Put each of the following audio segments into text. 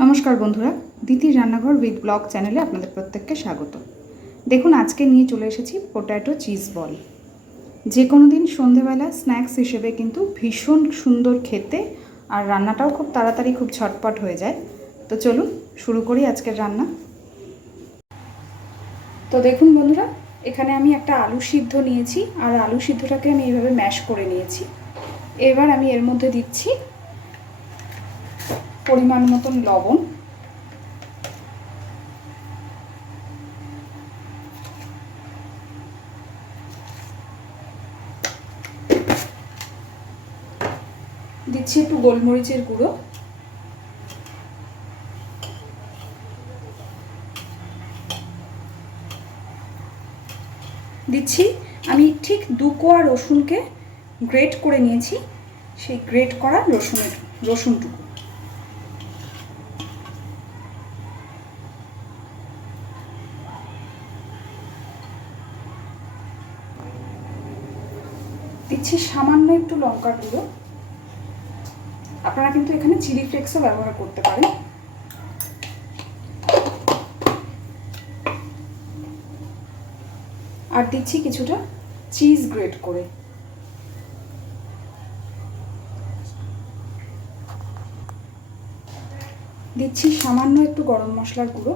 নমস্কার বন্ধুরা, দিতির রান্নাঘর উইথ ব্লগ চ্যানেলে আপনাদের প্রত্যেককে স্বাগত। দেখুন, আজকে নিয়ে চলে এসেছি পোট্যাটো চিজ বল। যে কোনো দিন সন্ধেবেলা স্ন্যাক্স হিসেবে কিন্তু ভীষণ সুন্দর খেতে, আর রান্নাটাও খুব তাড়াতাড়ি খুব ঝটপট হয়ে যায়। তো চলুন শুরু করি আজকের রান্না। তো দেখুন বন্ধুরা, এখানে আমি একটা আলু সিদ্ধ নিয়েছি, আর আলু সিদ্ধটাকে আমি এইভাবে ম্যাশ করে নিয়েছি। এবার আমি এর মধ্যে দিচ্ছি পরিমাণ মতন লবণ, দিচ্ছি একটু গোলমরিচের গুঁড়ো, দিচ্ছি আমি ঠিক 2 কোয়া রসুনকে গ্রেট করে নিয়েছি, সেই গ্রেট করা রসুনটুকু। দিচ্ছি সামান্য একটু লঙ্কার গুঁড়ো, আপনারা কিন্তু এখানে চিলি ফ্লেক্সও ব্যবহার করতে পারেন। আর দিচ্ছি কিছুটা চিজ গ্রেট করে। দিচ্ছি সামান্য একটু গরম মশলার গুঁড়ো,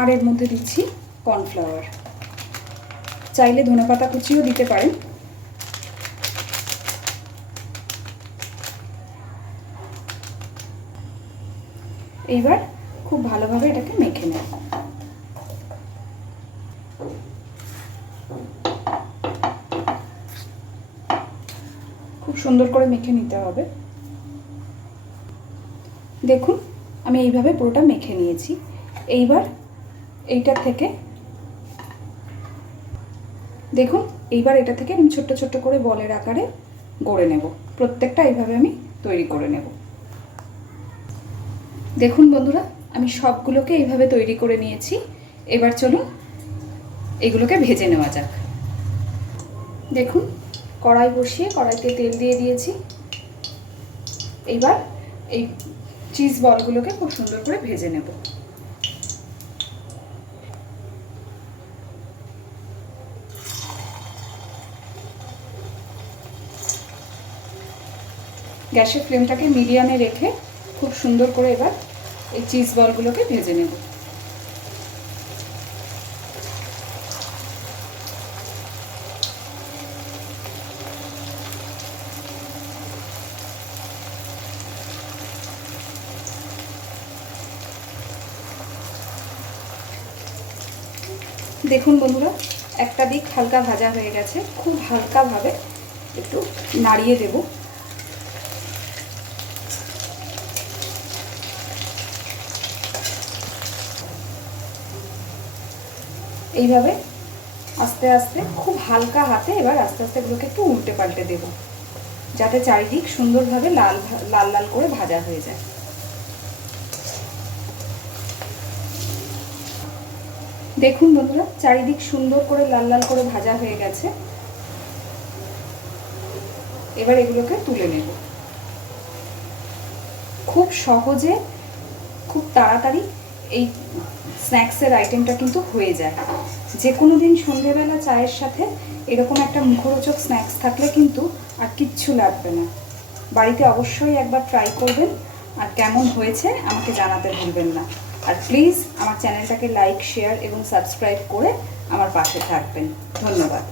আর এর মধ্যে দিচ্ছি কর্নফ্লাওয়ার। চাইলে ধনেপাতা কুচিও দিতে পারেন। এইবার খুব ভালোভাবে এটাকে মেখে নেব। খুব সুন্দর করে মেখে নিতে হবে। দেখুন, আমি এইভাবে পুরোটা মেখে নিয়েছি। এইবার এইটা থেকে দেখুন, এইবার এটা থেকে আমি ছোট্ট ছোট্ট করে বলের আকারে গড়ে নেব। প্রত্যেকটা এইভাবে আমি তৈরি করে নেব। দেখুন বন্ধুরা, আমি সবগুলোকে এইভাবে তৈরি করে নিয়েছি। এবার চলুন এগুলোকে ভেজে নেওয়া যাক। দেখুন, কড়াই বসিয়ে কড়াইতে তেল দিয়ে দিয়েছি। এইবার এই চিজ বলগুলোকে খুব সুন্দর করে ভেজে নেব। গ্যাসের ফ্লেমটাকে মিডিয়ামে রেখে খুব সুন্দর করে এবার এই চিজ বলগুলোকে ভেজে নেব। দেখুন বন্ধুরা, একটা দিক হালকা ভাজা হয়ে গেছে। খুব হালকাভাবে একটু নাড়িয়ে দেব। এইভাবে আস্তে আস্তে খুব হালকা হাতে এবার আস্তে আস্তে এগুলোকে একটু উল্টে পাল্টে দেব, যাতে চারিদিক সুন্দরভাবে লাল লাল লাল করে ভাজা হয়ে যায়। দেখুন বন্ধুরা, চারিদিক সুন্দর করে লাল লাল করে ভাজা হয়ে গেছে। এবার এগুলোকে তুলে নেব। খুব সহজে খুব তাড়াতাড়ি এই স্ন্যাক্সের আইটেমটা কিন্তু হয়ে যায়। যে কোনো দিন সন্ধেবেলা চায়ের সাথে এরকম একটা মুখরোচক স্ন্যাক্স থাকলে কিন্তু আর কিচ্ছু লাগবে না। বাড়িতে অবশ্যই একবার ট্রাই করবেন, আর কেমন হয়েছে আমাকে জানাতে ভুলবেন না। আর প্লিজ আমার চ্যানেলটাকে লাইক, শেয়ার এবং সাবস্ক্রাইব করে আমার পাশে থাকবেন। ধন্যবাদ।